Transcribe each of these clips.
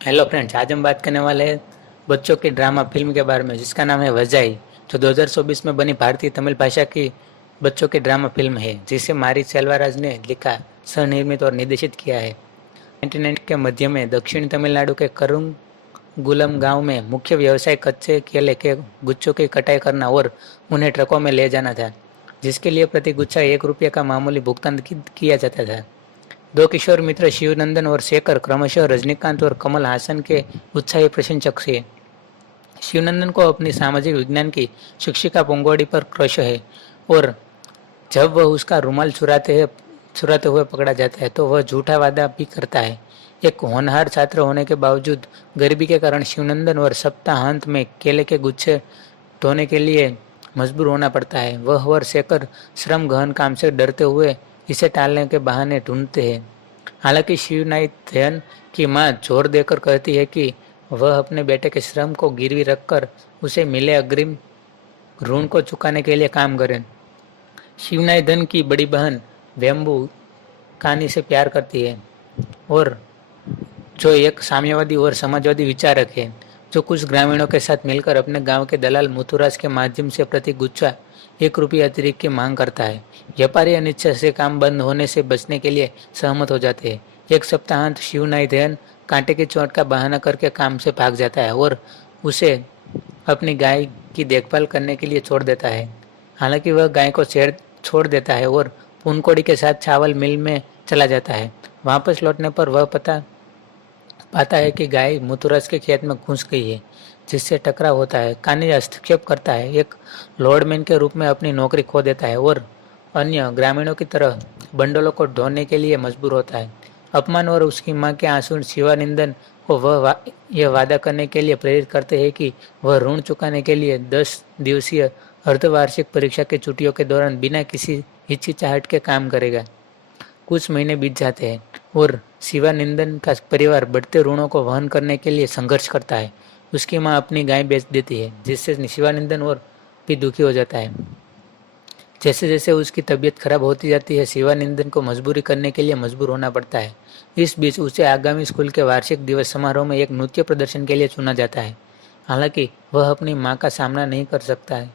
Hello friends, आज हम बात करने वाले हैं बच्चों की ड्रामा फिल्म के बारे में जिसका नाम है वजाई, जो 2024 में बनी भारतीय तमिल भाषा की बच्चों की ड्रामा फिल्म है जिसे मारी सेल्वराज ने लिखा, सह-निर्मित और निर्देशित किया है। 1990 के मध्य में दक्षिण तमिलनाडु के करुंगुलम गांव में मुख्य व्यवसाय कच्चे केले के गुच्छों की कटाई करना और उन्हें ट्रकों में ले जाना था, जिसके लिए प्रति गुच्छा 1 रुपये का मामूली भुगतान किया जाता था। दो किशोर मित्र शिवनंदन और शेखर क्रमशः रजनीकांत और कमल हासन के उत्साही प्रशंसक थे। शिवनंदन को अपनी सामाजिक विज्ञान की शिक्षिका पोंगोड़ी पर क्रश है और जब वह उसका रुमाल चुराते हुए पकड़ा जाता है तो वह झूठा वादा भी करता है। एक होनहार छात्र होने के बावजूद गरीबी के कारण शिवनंदन और सप्ताहांत में केले के गुच्छे ढोने के लिए मजबूर होना पड़ता है। वह और शेखर श्रम गहन काम से डरते हुए इसे टालने के बहाने ढूंढते हैं। हालांकि शिवनाथन की मां जोर देकर कहती है कि वह अपने बेटे के श्रम को गिरवी रखकर उसे मिले अग्रिम ऋण को चुकाने के लिए काम करें। शिवनाथन की बड़ी बहन वेम्बू कानी से प्यार करती है और जो एक साम्यवादी और समाजवादी विचारक है, जो कुछ ग्रामीणों के साथ मिलकर अपने गांव के दलाल मुथुराज के माध्यम से प्रति गुच्छा 1 रुपये अतिरिक्त की मांग करता है। व्यापारी अनिच्छा से काम बंद होने से बचने के लिए सहमत हो जाते हैं। एक सप्ताहांत शिवनाथन कांटे की चोट का बहाना करके काम से भाग जाता है और उसे अपनी गाय की देखभाल करने के लिए छोड़ देता है। हालांकि वह गाय को छोड़ देता है और पुनकोड़ी के साथ चावल मिल में चला जाता है। वापस लौटने पर वह पाता है कि गाय मुथुराज के खेत में घुस गई है, जिससे टकराव होता है। कानी हस्तक्षेप करता है, एक लोडमैन के रूप में अपनी नौकरी खो देता है और अन्य ग्रामीणों की तरह बंडलों को ढोने के लिए मजबूर होता है। अपमान और उसकी मां के आंसू शिवानंदन को यह वादा करने के लिए प्रेरित करते हैं कि वह ऋण चुकाने के लिए 10 दिवसीय अर्धवार्षिक परीक्षा की छुट्टियों के दौरान बिना किसी हिचकिचाहट के काम करेगा। कुछ महीने बीत जाते हैं और शिवानंदन का परिवार बढ़ते ऋणों को वहन करने के लिए संघर्ष करता है। उसकी मां अपनी गाय बेच देती है, जिससे शिवानंदन और भी दुखी हो जाता है। जैसे जैसे उसकी तबीयत खराब होती जाती है, शिवानंदन को मजबूरी करने के लिए मजबूर होना पड़ता है। इस बीच उसे आगामी स्कूल के वार्षिक दिवस समारोह में एक नृत्य प्रदर्शन के लिए चुना जाता है। हालांकि वह अपनी मां का सामना नहीं कर सकता है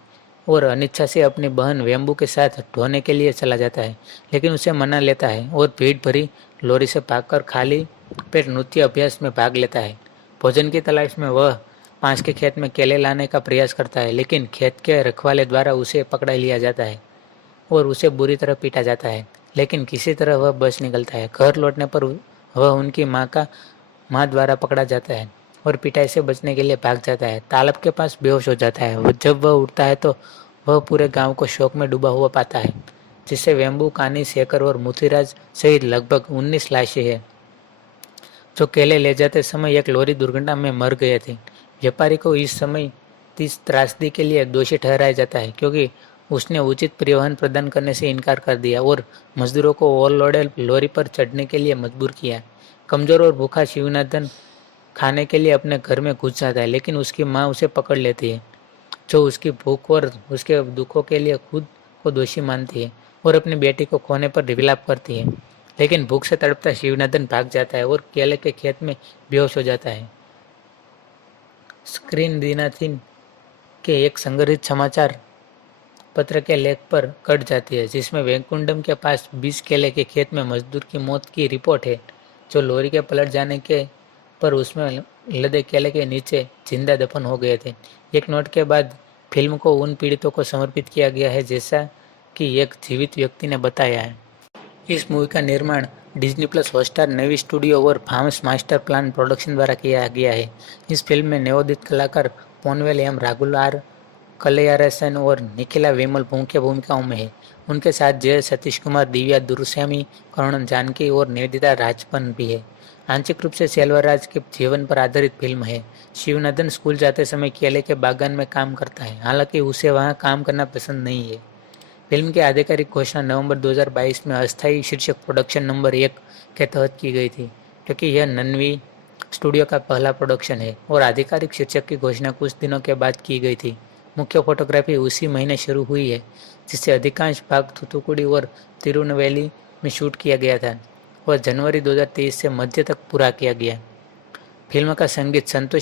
और अनिच्छा से अपनी बहन वेम्बू के साथ ढोने के लिए चला जाता है, लेकिन उसे मना लेता है और भीड़ भरी लोरी से भागकर खाली पेट नृत्य अभ्यास में भाग लेता है। भोजन की तलाश में वह पास के खेत में केले लाने का प्रयास करता है, लेकिन खेत के रखवाले द्वारा उसे पकड़ा लिया जाता है और उसे बुरी तरह पीटा जाता है, लेकिन किसी तरह वह बच निकलता है। घर लौटने पर वह उनकी माँ द्वारा पकड़ा जाता है और पिटाई से बचने के लिए भाग जाता है। तालाब के पास बेहोश हो जाता है। जब वह उठता है तो वह पूरे गांव को शोक में डूबा हुआ पाता है, जिससे वेम्बू, कानी, शेखर और मुथुराज सहित लगभग 19 लाशें हैं जो केले ले जाते समय एक लॉरी दुर्घटना में मर गए थे। व्यापारी को इस समय इस त्रासदी के लिए दोषी ठहराया जाता है क्योंकि उसने उचित परिवहन प्रदान करने से इनकार कर दिया और मजदूरों को ओवरलोडेड लॉरी पर चढ़ने के लिए मजबूर किया। कमजोर और भूखा शिवनाथन खाने के लिए अपने घर में घुस जाता है, लेकिन उसकी माँ उसे पकड़ लेती है, जो उसकी भूख और उसके दुखों के लिए खुद को दोषी मानती है और अपनी बेटी को खोने पर विलाप करती है। लेकिन भूख से तड़पता शिवनाथन भाग जाता है और केले के खेत में बेहोश हो जाता है। स्क्रीन दीनाथिन के एक संग्रहित समाचार पत्र के लेख पर कट जाती है, जिसमें वैकुंडम के पास 20 केले के खेत में मजदूर की मौत की रिपोर्ट है, जो लॉरी के पलट जाने के पर उसमें लदे केले के नीचे जिंदा दफन हो गए थे। एक नोट के बाद फिल्म को उन पीड़ितों को समर्पित किया गया है जैसा कि एक जीवित व्यक्ति ने बताया है। इस मूवी का निर्माण डिज्नी प्लस हॉटस्टार नवी स्टूडियो और फार्म्स मास्टर प्लान प्रोडक्शन द्वारा किया गया है। इस फिल्म में नवोदित कलाकार पोनवेल एम राघुल आर कलयारसन और निखिला वेमल मुख्य भूमिकाओं में है। उनके साथ जय सतीश कुमार, दिव्या दुरुस्वामी, करुणन जानकी और निवेदिता राजपन भी है। आंशिक रूप से सेल्वराज के जीवन पर आधारित फिल्म है। शिवनाथन स्कूल जाते समय केले के बागान में काम करता है, हालांकि उसे वहां काम करना पसंद नहीं है। फिल्म की आधिकारिक घोषणा नवंबर 2022 में अस्थायी शीर्षक प्रोडक्शन नंबर 1 के तहत की गई थी, क्योंकि यह नन्वी स्टूडियो का पहला प्रोडक्शन है और आधिकारिक शीर्षक की घोषणा कुछ दिनों के बाद की गई थी। मुख्य फोटोग्राफी उसी महीने शुरू हुई है, जिससे अधिकांश भाग थूथुकुडी और तिरुनेलवेली में शूट किया गया था और जनवरी 2023 से मध्य तक पूरा किया गया। फिल्म का संगीत संतोष